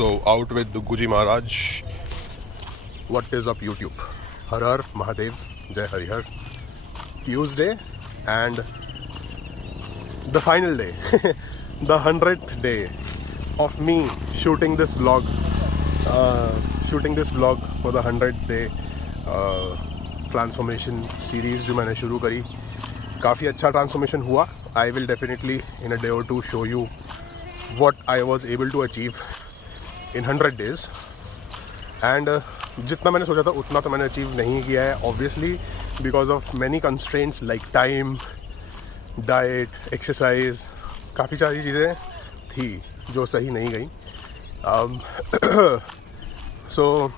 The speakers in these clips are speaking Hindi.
So out with Dugguji Maharaj. What is up YouTube? Har Har Mahadev, Jai Harihar. Tuesday and the final day, the 100th day of me shooting this vlog. Shooting this vlog for the 100th day transformation series जो मैंने शुरू करी. काफ़ी अच्छा ट्रांसफॉर्मेशन हुआ. I will definitely in a day or two show you what I was able to achieve in 100 days. And जितना मैंने सोचा था उतना तो मैंने अचीव नहीं किया है, obviously because of many constraints like time, diet, exercise. काफ़ी सारी चीज़ें थी जो सही नहीं गई. सो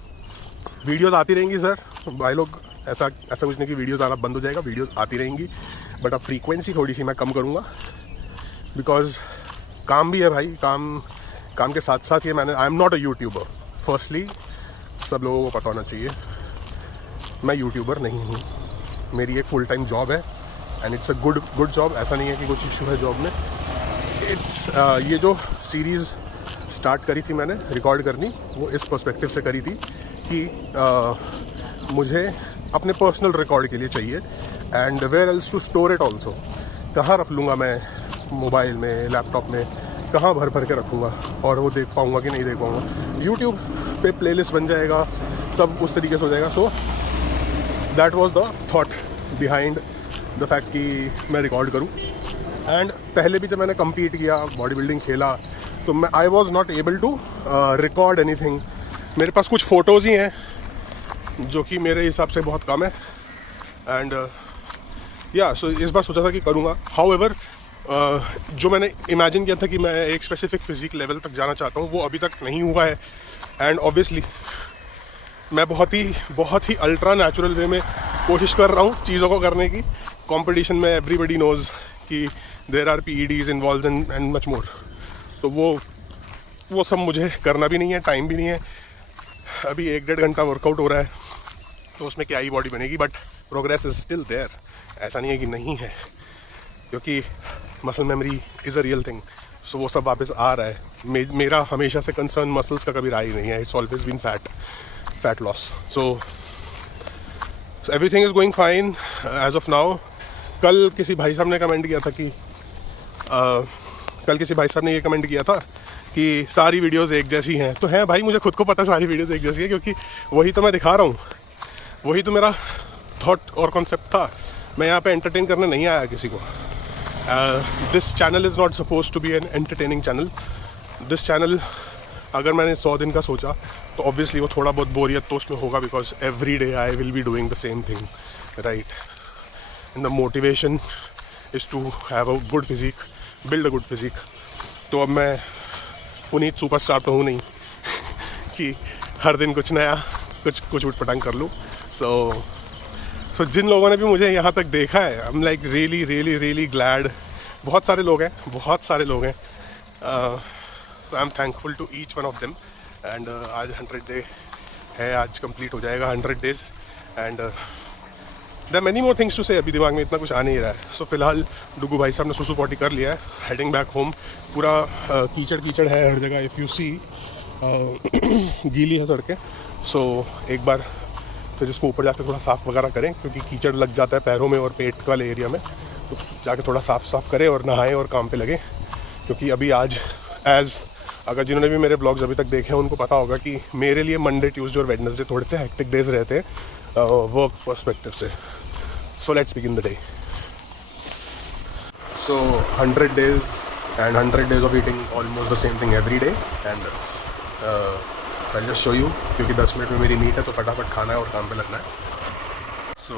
वीडियोज़ आती रहेंगी सर. भाई लोग ऐसा कुछ नहीं कि वीडियोज़ आना बंद हो जाएगा, वीडियोज़ आती रहेंगी, बट अब फ्रीक्वेंसी थोड़ी सी मैं कम करूँगा बिकॉज काम भी है भाई. काम के साथ साथ ये मैंने, I am not a YouTuber. Firstly सब लोगों को पता होना चाहिए मैं यूट्यूबर नहीं हूँ. मेरी एक फुल टाइम जॉब है and it's a good job. ऐसा नहीं है कि कुछ इशू है जॉब में. इट्स ये जो सीरीज़ स्टार्ट करी थी मैंने रिकॉर्ड करनी, वो इस पर्सपेक्टिव से करी थी कि मुझे अपने पर्सनल रिकॉर्ड के लिए चाहिए. And where else to store it also. कहाँ रख लूँगा मैं, मोबाइल में, लैपटॉप में, कहाँ भर के रखूँगा और वो देख पाऊँगा कि नहीं देख पाऊँगा. यूट्यूब पे प्लेलिस्ट बन जाएगा, सब उस तरीके से हो जाएगा. So that was the thought behind the fact कि मैं रिकॉर्ड करूँ. एंड पहले भी जब मैंने कम्पीट किया, बॉडी बिल्डिंग खेला, तो मैं I was not able to record anything. मेरे पास कुछ फ़ोटोज़ ही हैं जो कि मेरे हिसाब से बहुत कम है. एंड या सो इस बार सोचा था कि करूँगा. हाउएवर जो मैंने इमेजिन किया था कि मैं एक स्पेसिफिक फिजिक लेवल तक जाना चाहता हूँ, वो अभी तक नहीं हुआ है. एंड ऑब्वियसली मैं बहुत ही अल्ट्रा नेचुरल वे में कोशिश कर रहा हूँ चीज़ों को करने की. कंपटीशन में एवरीबडी नोज़ कि there are PEDs involve and much more. तो वो सब मुझे करना भी नहीं है, टाइम भी नहीं है. अभी 1-1.5 घंटा वर्कआउट हो रहा है, तो उसमें क्या ही बॉडी बनेगी. But progress is still there. ऐसा नहीं है कि नहीं है, क्योंकि muscle memory is a real thing. So वो सब वापस आ रहा है. मेरा हमेशा से कंसर्न मसल्स का कभी रहा ही नहीं है. It's always been fat loss. So everything is going fine as of now. कल किसी भाई साहब ने कमेंट किया था कि सारी वीडियोस एक जैसी हैं. तो है भाई, मुझे खुद को पता है सारी वीडियोस एक जैसी है, क्योंकि वही तो मैं दिखा रहा हूँ. वही तो मेरा थॉट और कॉन्सेप्ट था. मैं यहाँ पे एंटरटेन करने नहीं आया किसी को. This channel is not suppose to be an entertaining channel. This channel अगर मैंने 100 दिन का सोचा तो ऑब्वियसली वो थोड़ा बहुत बोरियत तो उसमें होगा, because every day I will be doing the same thing, right. And the motivation is to have a good physique, build a good physique. तो अब मैं पुनीत सुपरस्टार तो हूँ नहीं कि हर दिन कुछ नया, कुछ उटपटांग कर लूँ. सो जिन लोगों ने भी मुझे यहाँ तक देखा है, I am like really glad. बहुत सारे लोग हैं. So I am thankful to each one of them. And आज 100 डे है, आज कंप्लीट हो जाएगा 100 days. And there are many more things to say. अभी दिमाग में इतना कुछ आ नहीं रहा है. सो फिलहाल डुगू भाई साहब ने सुसु पॉटी कर लिया है. Heading back home. पूरा कीचड़ है हर जगह. इफ़ यू सी गीली है सड़कें. सो एक बार फिर इसको ऊपर जाकर थोड़ा साफ़ वगैरह करें, क्योंकि कीचड़ लग जाता है पैरों में और पेट वाले एरिया में. तो जाके थोड़ा साफ़ करें और नहाएं और काम पे लगें. क्योंकि अभी आज अगर जिन्होंने भी मेरे ब्लॉग्स अभी तक देखे हैं उनको पता होगा कि मेरे लिए मंडे, ट्यूसडे और वेडनेसडे थोड़े से हेक्टिक डेज रहते हैं वर्क पर्सपेक्टिव से. So let's begin the day. So 100 days and 100 days of eating almost the same thing every day. And I'll just show you, क्योंकि 10 मिनट में मेरी मीट है तो फटाफट खाना है और काम पे लगना है. सो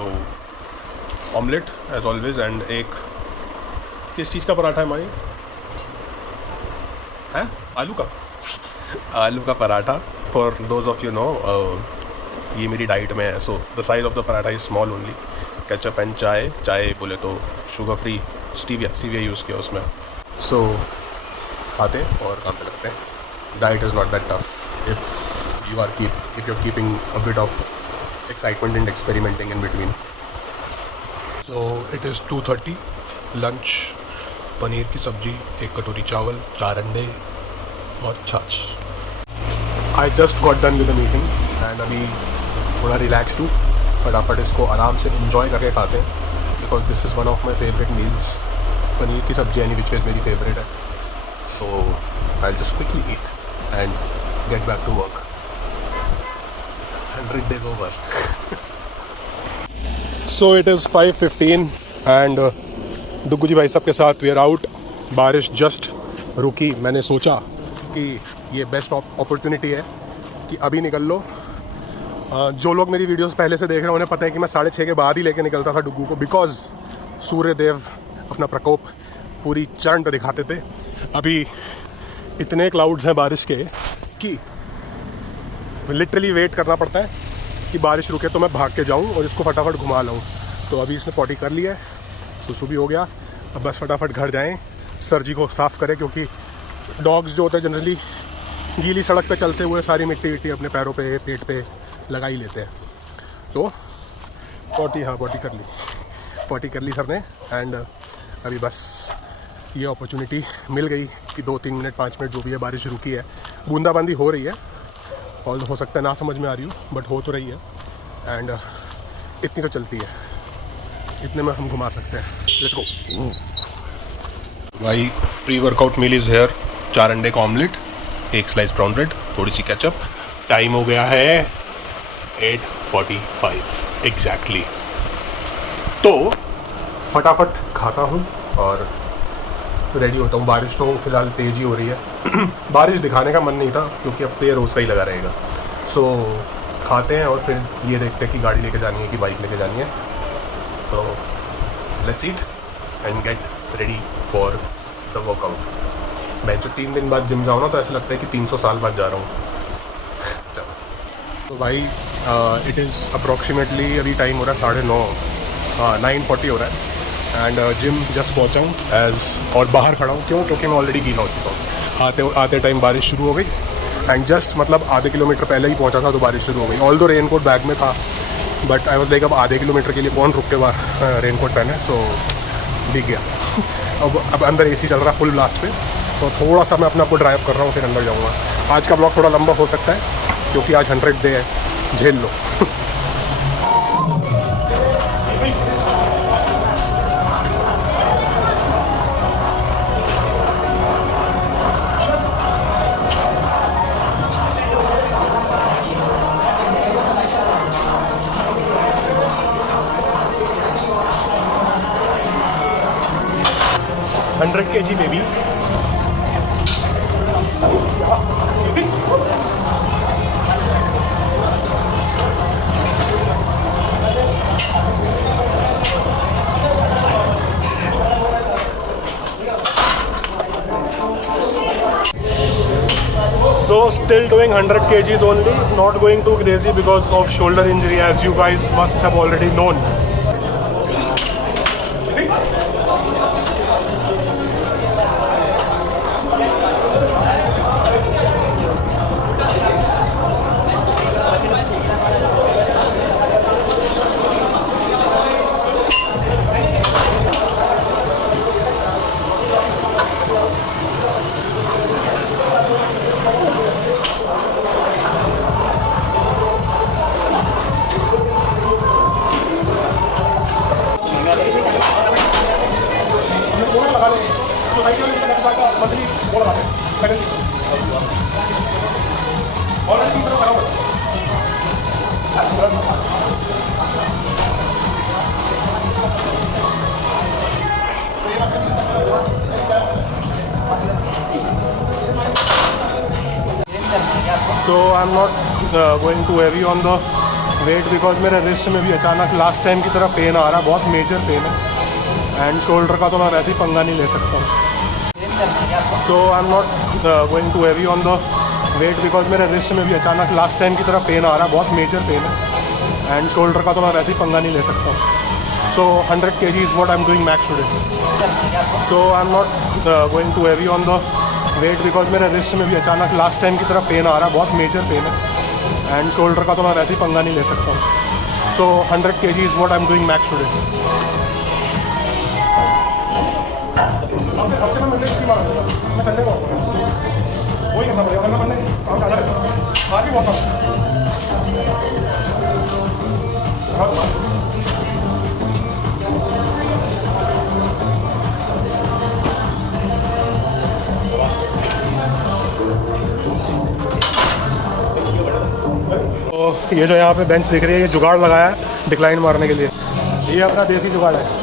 ऑमलेट एज ऑलवेज. एंड एक किस चीज़ का पराठा है माई है? आलू का paratha. For those of you know, ये मेरी डाइट में है. So the size of the paratha is small only. Ketchup and चाय बोले तो शुगर फ्री, स्टीविया यूज़ किया उसमें. सो खाते और काम पे लगते हैं. Diet is not that tough if you're keeping a bit of excitement and experimenting in between. So it is 2:30. lunch, paneer की सब्जी, 1 कटोरी चावल, 4 अंडे और छाछ. I just got done with the meeting and अभी थोड़ा रिलैक्स्ड हूँ, फटाफट इसको आराम से इंजॉय करके खाते हैं because this is one of my favourite meals. Paneer की सब्जी एनी विच इज़ मेरी फेवरेट है, so I just quickly eat and get back to work. 100 days over. So it is 5:15 and Duggu ji भाई साहब के साथ वी आर आउट। बारिश जस्ट रुकी, मैंने सोचा कि ये बेस्ट अपॉर्चुनिटी है कि अभी निकल लो। जो लोग मेरी वीडियोस पहले से देख रहे हैं उन्हें पता है कि मैं 6:30 के बाद ही लेके निकलता था डुग्गू को, बिकॉज सूर्यदेव अपना प्रकोप पूरी चरण पे दिखाते थे। अभी इतने क्लाउड्स हैं बारिश के कि लिटरली वेट करना पड़ता है कि बारिश रुके तो मैं भाग के जाऊं और इसको फटाफट घुमा लाऊं। तो अभी इसने पॉटी कर लिया है, सुसु भी हो गया, अब बस फटाफट घर जाएं, सर जी को साफ़ करें क्योंकि डॉग्स जो होते हैं जनरली गीली सड़क पे चलते हुए सारी मिट्टी विट्टी अपने पैरों पे पेट पे लगा ही लेते हैं। तो पॉटी कर ली सर ने एंड अभी बस ये अपॉर्चुनिटी मिल गई कि 2-3 मिनट 5 मिनट जो भी है बारिश रुकी है, बूंदाबांदी हो रही है और हो सकता है ना समझ में आ रही हो बट हो तो रही है एंड इतनी तो चलती है, इतने में हम घुमा सकते हैं। लेट्स गो भाई। Pre workout meal is here, 4 अंडे का ऑमलेट, 1 स्लाइस ब्राउन ब्रेड, थोड़ी सी केचप। टाइम हो गया है 8:45 एग्जैक्टली। तो फटाफट खाता हूँ और रेडी होता हूँ। बारिश तो फिलहाल तेज़ ही हो रही है बारिश दिखाने का मन नहीं था क्योंकि अब तो ये रोज़ का ही लगा रहेगा। सो खाते हैं और फिर ये देखते हैं कि गाड़ी लेके जानी है कि बाइक लेके जानी है। So let's eat and get ready for the workout. मैं जो 3 दिन बाद जिम जाऊँ ना तो ऐसा लगता है कि 300 साल बाद जा रहा हूँ चलो तो भाई इट इज़ अप्रॉक्सीमेटली अभी टाइम हो रहा है 9:30, 9:40 हो रहा है एंड जिम जस्ट पहुँचा हूँ और बाहर खड़ा हूँ। क्यों? क्योंकि मैं ऑलरेडी गीला हो चुका हूँ। आते टाइम बारिश शुरू हो गई एंड जस्ट मतलब आधे किलोमीटर पहले ही पहुँचा था तो बारिश शुरू हो गई। ऑल दो रेनकोट बैग में था बट आई वाज लाइक अब आधे किलोमीटर के लिए कौन रुक के रेनकोट पहने, सो भीग गया। अब अंदर AC चल रहा है फुल ब्लास्ट पे, तो थोड़ा सा मैं अपने आप को ड्राइव कर रहा हूँ फिर अंदर जाऊँगा। आज का ब्लॉग थोड़ा लंबा हो सकता है क्योंकि आज 100 डे है, झेल लो। 100 kg baby. So still doing 100 kgs only, not going too crazy because of shoulder injury, as you guys must have already known. So I'm not going too heavy on the weight because मेरे रिस्ट में भी अचानक लास्ट टाइम की तरह पेन आ रहा है, बहुत मेजर पेन है एंड शोल्डर का तो मैं वैसे ही पंगा नहीं ले सकता हूँ। So I'm not going too heavy on the weight because मेरे रिस्ट में भी अचानक लास्ट टाइम की तरह पेन आ रहा है, बहुत मेजर पेन है एंड शोल्डर का तो मैं वैसे ही पंगा नहीं ले सकता हूँ। So 100 kg is what I'm doing max today. So I'm not going too heavy on the weight because मेरे रिस्ट में भी अचानक लास्ट टाइम की तरह पेन आ रहा है, बहुत मेजर पेन है एंड शोल्डर का तो मैं वैसे ही पंगा नहीं ले सकता हूँ। So 100 kg is what I'm doing max today. हफ्ते में मंडे छुट्टी मार मैं संडे को वही करना पड़ेगा वरना मंडे काम ज़्यादा रहता है। खाली बहुत तो ये जो यहाँ पे बेंच दिख रही है, ये जुगाड़ लगाया है डिक्लाइन मारने के लिए। ये अपना देसी जुगाड़ है।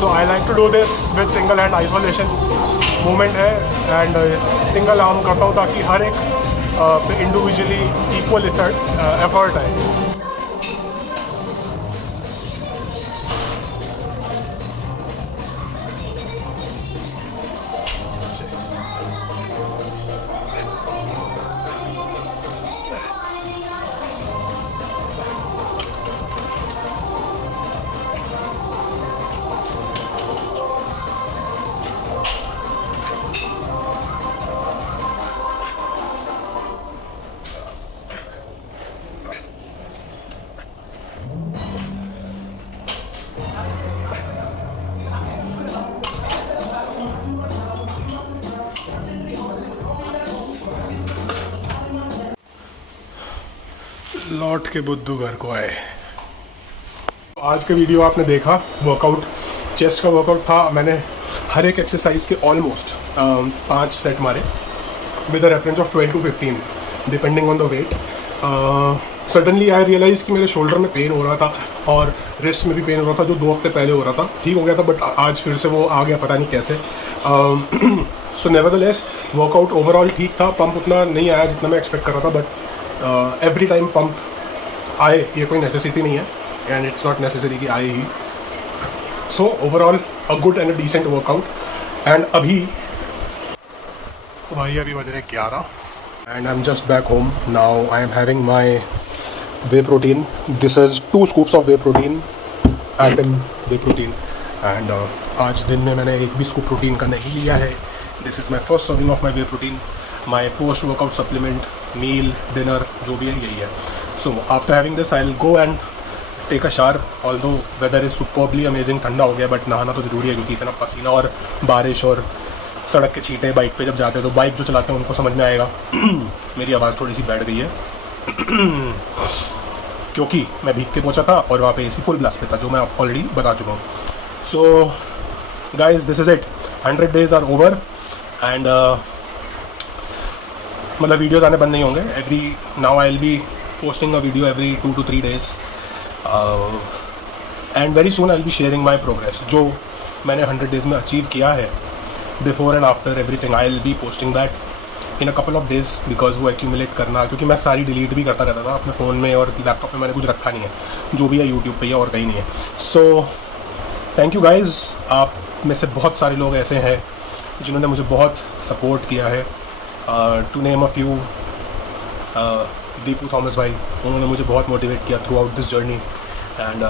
So I like to do this with single hand isolation movement है एंड सिंगल आर्म करता हूँ ताकि हर एक पे इंडिविजुअली इक्वल एफर्ट है। लौट के बुद्धू घर को आए। आज का वीडियो आपने देखा, वर्कआउट चेस्ट का वर्कआउट था। मैंने हर एक एक्सरसाइज के ऑलमोस्ट 5 सेट मारे with a reference of 12 to 15 depending on the weight. Suddenly I realize कि मेरे शोल्डर में पेन हो रहा था और रिस्ट में भी पेन हो रहा था, जो 2 हफ्ते पहले हो रहा था। ठीक हो गया था, बट आज फिर से वो आ गया, पता नहीं कैसे। सो नेवरदलेस वर्कआउट ओवरऑल ठीक था। पंप उतना नहीं आया जितना मैं एक्सपेक्ट कर रहा था, बट एवरी टाइम पंप आए ये कोई नेसेसिटी नहीं है, एंड इट्स नॉट नेसेसरी कि आए ही। So overall a good and a decent workout. And अभी भाई अभी बज रहे 11 and I am just back home now. I am having my whey protein. This is 2 scoops of whey protein, Atom whey protein. And आज दिन में मैंने एक भी स्कूप प्रोटीन का नहीं लिया है। This is my first serving of my whey protein. My post workout supplement, meal, dinner जो भी है यही है। So after having this I will go and take a shower. Although weather is superbly amazing, ठंडा हो गया, बट नहाना तो ज़रूरी है क्योंकि इतना पसीना और बारिश और सड़क के छींटे बाइक पे जब जाते हैं तो बाइक जो चलाते हैं उनको समझ में आएगा। मेरी आवाज़ थोड़ी सी बैठ गई है क्योंकि मैं भीग के पहुंचा था और वहाँ पे एसी फुल ब्लास्ट पे था, जो मैं ऑलरेडी बता चुका हूँ। So guys this is it, 100 days are over and मतलब वीडियोज़ आने बंद नहीं होंगे। Every now I will be posting a video every 2 to 3 days and very soon I will be sharing my progress, जो मैंने 100 days में अचीव किया है, before and after everything. I will be posting that in a couple of days because वो एक्यूमुलेट करना, क्योंकि मैं सारी डिलीट भी करता रहता था अपने फ़ोन में और लैपटॉप में। मैंने कुछ रखा नहीं है, जो भी है यूट्यूब पे ही और कहीं नहीं है। So thank you guys. आप में से बहुत सारे लोग ऐसे हैं जिन्होंने मुझे बहुत सपोर्ट किया है। To name a few, Deepu Thomas भाई, उन्होंने मुझे बहुत मोटिवेट किया through this journey. And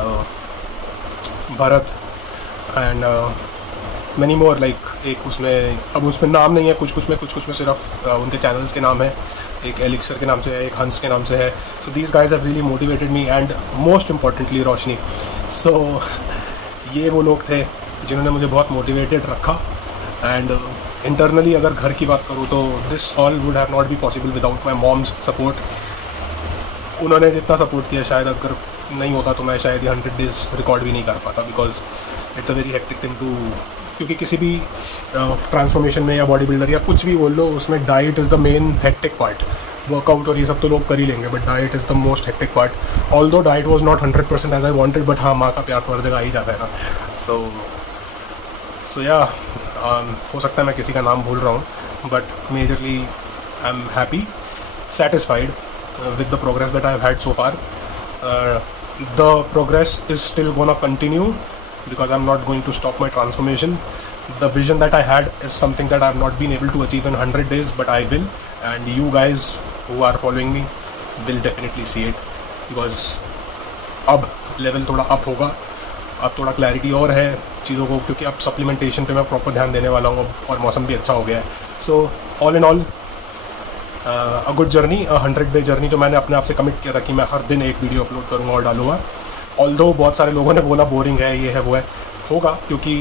Bharat and many more, like एक उसमें अब उसमें नाम नहीं है, कुछ में सिर्फ उनके चैनल्स के नाम है। एक एलिक्सर के नाम से है, एक हंस के नाम से है। So these guys have really motivated me and most importantly Roshni. सो ये वो लोग थे जिन्होंने मुझे बहुत मोटिवेटेड रखा। एंड इंटरनली अगर घर की बात करूँ तो this all would have not be possible without my mom's support. उन्होंने जितना सपोर्ट किया, शायद अगर नहीं होता तो मैं शायद ये 100 days रिकॉर्ड भी नहीं कर पाता, because it's a very hectic thing too. क्योंकि किसी भी ट्रांसफॉर्मेशन में या बॉडी बिल्डर या कुछ भी बोल लो, उसमें diet is the main hectic part. Workout और ये सब तो लोग कर ही लेंगे, but diet is the most hectic part. Although diet was not 100% as I wanted, but हाँ, माँ का प्यार तो हर जगह आ ही जाता है ना। सो या हो सकता है मैं किसी का नाम भूल रहा हूँ, but majorly I am happy, satisfied with the progress that I have had so far. The progress is still gonna continue because I'm not going to stop my transformation. The vision that I had is something that I have not been able to achieve in 100 days, but I will, and you guys who are following me will definitely see it because अब level थोड़ा up होगा, अब थोड़ा clarity और है चीज़ों को, क्योंकि अब supplementation पे मैं proper ध्यान देने वाला हूँ और मौसम भी अच्छा हो गया है। So all in all, a good journey, 100 day journey जो मैंने अपने आप से कमिट किया था कि मैं हर दिन एक वीडियो अपलोड करूँगा और डालूंगा। ऑल्दो बहुत सारे लोगों ने बोला बोरिंग है, ये है वो है, होगा क्योंकि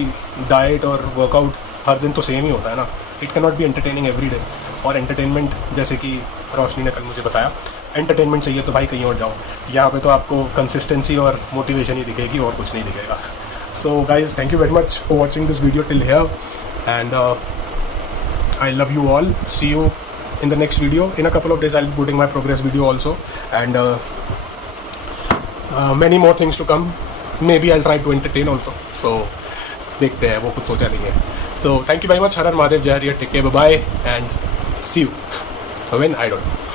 डाइट और वर्कआउट हर दिन तो सेम ही होता है ना। It can not be entertaining every day. और एंटरटेनमेंट जैसे कि रोशनी ने कल मुझे बताया, एंटरटेनमेंट चाहिए तो भाई कहीं और जाओ, यहाँ पे तो आपको कंसिस्टेंसी और मोटिवेशन ही दिखेगी और कुछ नहीं दिखेगा। So guys, thank you very much for watching this video till here and I love you all. See you in the next video. In a couple of days I'll be putting my progress video also, and many more things to come. Maybe I'll try to entertain also. So देखते हैं, वो कुछ सोचा नहीं है. So thank you very much. हर हर महादेव, जय हरियर, take care, bye bye, and see you when I don't know.